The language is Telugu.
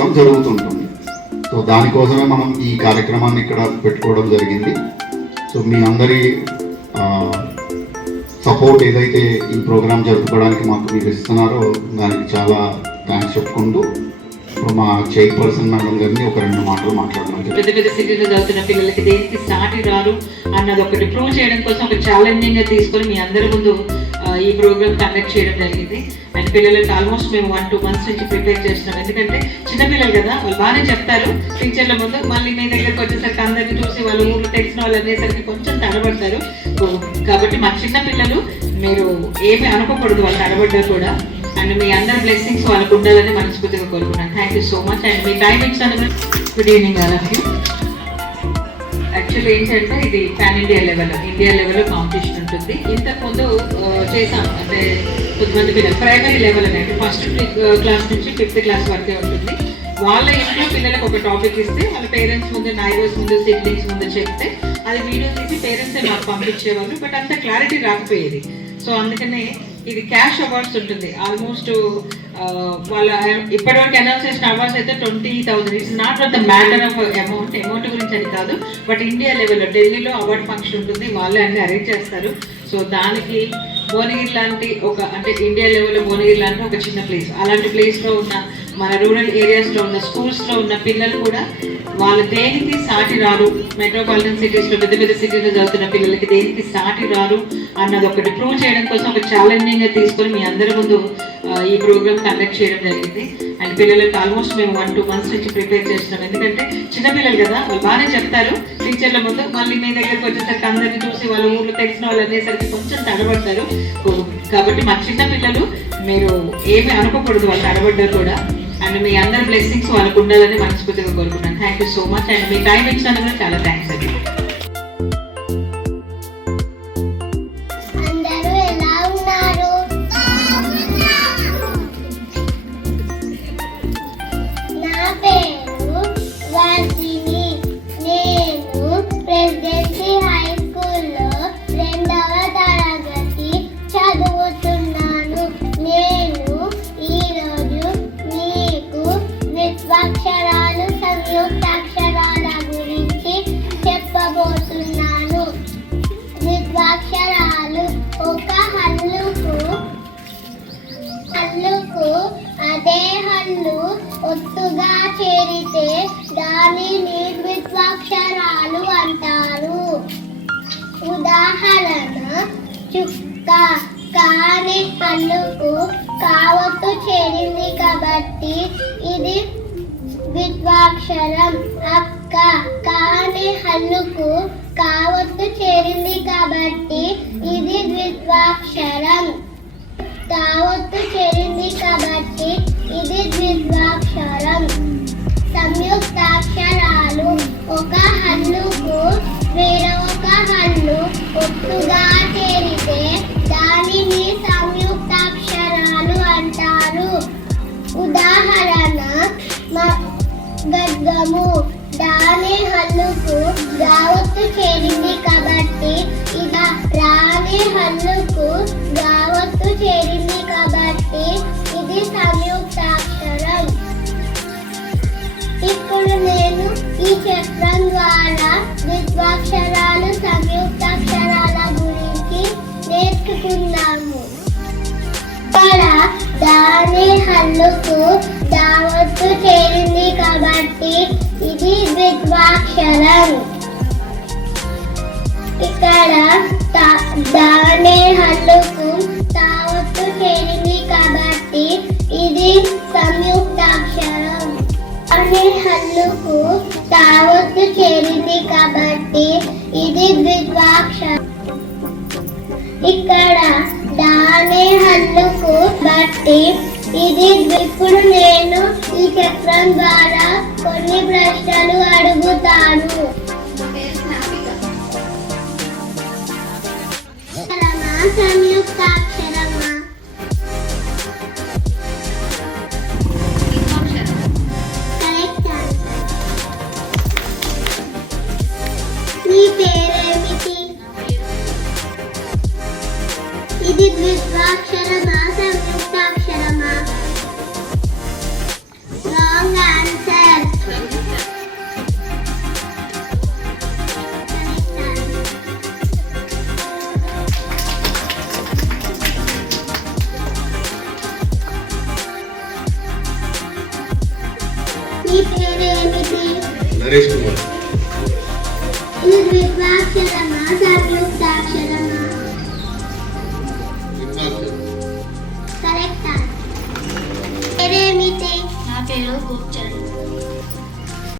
చెప్పడం జరుగుతుంటుంది. సో దానికోసమే మనం ఈ కార్యక్రమాన్ని ఇక్కడ పెట్టుకోవడం జరిగింది. సో మీ అందరి సపోర్ట్ ఏదైతే ఈ ప్రోగ్రామ్ జరుపుకోవడానికి మాకు మీరు ఇస్తున్నారో దానికి చాలా థ్యాంక్స్ చెప్పుకుంటూ ఇప్పుడు మా చైర్పర్సన్ మేడం గారిని ఒక 2 మాటలు మాట్లాడడం. పెద్ద పెద్ద సిటీలో చదువుతున్న పిల్లలకి దేనికి సాటి రారు అన్నది ఒకటి ప్రూవ్ చేయడం కోసం ఒక ఛాలెంజింగ్గా తీసుకొని మీ అందరి ముందు ఈ ప్రోగ్రామ్ కండక్ట్ చేయడం జరిగింది. అండ్ పిల్లలకి ఆల్మోస్ట్ మేము 1-2 months నుంచి ప్రిపేర్ చేస్తున్నాం. ఎందుకంటే చిన్నపిల్లలు కదా, వాళ్ళు బాగానే చెప్తారు టీచర్ల ముందు, మళ్ళీ మీ దగ్గరకు వచ్చేసరికి అందరినీ చూసి వాళ్ళ ఊళ్ళో తెలిసిన వాళ్ళు అనేసరికి కొంచెం తడబడతారు. కాబట్టి మా చిన్నపిల్లలు మీరు ఏమీ అనుకోకూడదు వాళ్ళు తడబడ్డా కూడా. అండ్ మీ అందరి బ్లెస్సింగ్స్ వాళ్ళకు ఉండాలని మనస్ఫూర్తిగా కోరుకున్నాను. Thank you so much. And మీ టైం ఇచ్చాను. Good evening all of you. Actually ఏంటంటే ఇది పాన్ ఇండియా లెవెల్లో కాంపిటీషన్ ఉంటుంది. ఇంతకుముందు చేసాం, అంటే కొంతమంది పిల్లలు ప్రైమరీ లెవెల్ అనేది ఫస్ట్ క్లాస్ నుంచి 5th క్లాస్ వరకే ఉంటుంది. వాళ్ళ ఇంట్లో పిల్లలకు ఒక టాపిక్ ఇస్తే వాళ్ళ పేరెంట్స్ ముందు, నైబర్స్ ముందు, సిబ్లింగ్స్ ముందు చెప్తే అది వీడియో తీసి పేరెంట్సే మాకు పంపించేవాళ్ళు. బట్ అంత క్లారిటీ రాకపోయేది. సో అందుకనే ఇది క్యాష్ అవార్డ్స్ ఉంటుంది. ఆల్మోస్ట్ వాళ్ళ ఇప్పటివరకు అనౌన్స్ చేసిన అవార్డ్స్ అయితే 20,000. It's not the matter of amount గురించి అని కాదు, బట్ ఇండియా లెవెల్లో ఢిల్లీలో అవార్డ్ ఫంక్షన్ ఉంటుంది, వాళ్ళే అన్ని అరేంజ్ చేస్తారు. సో దానికి భువనగిరి లాంటి అంటే ఇండియా లెవెల్లో భువనగిరి లాంటి ఒక చిన్న ప్లేస్, అలాంటి ప్లేస్లో ఉన్న మన రూరల్ ఏరియాస్లో ఉన్న స్కూల్స్లో ఉన్న పిల్లలు కూడా వాళ్ళు దేనికి సాటి రారు, మెట్రోపాలిటన్ సిటీస్లో పెద్ద పెద్ద సిటీలో చదువుతున్న పిల్లలకి దేనికి సాటి రారు అన్నది ఒకటి ప్రూవ్ చేయడం కోసం ఒక ఛాలెంజింగ్గా తీసుకొని మీ అందరి ముందు ఈ ప్రోగ్రామ్ కండక్ట్ చేయడం జరిగింది. అండ్ పిల్లలకి ఆల్మోస్ట్ మేము 1-2 months నుంచి ప్రిపేర్ చేస్తున్నాం. ఎందుకంటే చిన్నపిల్లలు కదా, వాళ్ళు బాగానే చెప్తారు టీచర్ల ముందు, మళ్ళీ మీ దగ్గరకు వచ్చేసరికి అందరినీ చూసి వాళ్ళ ఊళ్ళో తెలిసిన వాళ్ళు అనేసరికి కొంచెం తడబడతారు. కాబట్టి మా చిన్నపిల్లలు మీరు ఏమీ అనుకోకూడదు వాళ్ళు తడబడ్డా కూడా. అండ్ మీ అందరి బ్లెస్సింగ్స్ వాళ్ళకు ఉండాలని మనస్ఫూర్తిగా కోరుకున్నాను. Thank you so much. And మీ టైం ఇచ్చినందుకు కూడా చాలా థ్యాంక్స్ అండి. ద్విత్వాక్షరాలు, సంయుక్తాక్షరాల గురించి చెప్పబోతున్నాను. ద్విత్వాక్షరాలు ఒక హల్లుకు అదే హల్లు ఒత్తుగా చేరితే దానిని ద్విత్వాక్షరాలు అంటారు. ఉదాహరణ చుక్క. కాని హల్లుకు కావత్తు చేరింది కాబట్టి ఇది ద్విత్వాక్షరం. అక్క. కాని హల్లుకు కావత్తు చేరింది కాబట్టి ఇది ద్విత్వాక్షరం. తావత్తు చేరింది కాబట్టి ఇది ద్విత్వాక్షరం. సంయుక్తాక్షరాలు ఒక హల్లుకు వేరొక హల్లు ఒత్తుగా చేరితే దానిని సంయుక్తాక్షరాలు అంటారు. ఉదాహరణ గద్గము. దాని హల్లుకు గావత్తు చేరింది కాబట్టి ఇది రాని హల్లుకు గావత్తు చేరింది కాబట్టి ఇది సంయుక్తాక్షరం. ఇప్పుడు నేను ఈ చక్రం ద్వారా ద్విత్వాక్షరాలు, సంయుక్తాక్షరాల గురించి నేర్చుకున్నాము. ఇక్కడ దాని హల్లుకు దావత్తు చేరింది కాబట్టి ఇది ద్విత్వాక్షరం. ఇక్కడ దాని హల్లుకు తావత్తు చేరింది కాబట్టి ఇది సంయుక్తాక్షరం. దాని హల్లుకు తావత్తు చేరింది కాబట్టి ఇది ద్విత్వాక్షరం. ఇక్కడ దాని హల్లుకు బట్టి ఇది. ఇప్పుడు నేను ఈ చక్రం ద్వారా కొన్ని ప్రశ్నలు అడుగుతాను. సంయుక్తాక్షరమా? Correct answer. నీ పేరేమిటి? ఇది ద్విత్వాక్షరమా, సంయుక్తాక్షరమా? Wrong answer. మీ పేరేమిటి? నరేష్ కుమార్. ఇది ద్విత్వాక్షరమా సంయుక్తాక్షరమా? Correct answer. పేరేమిటి? నా పేరు గోప్చ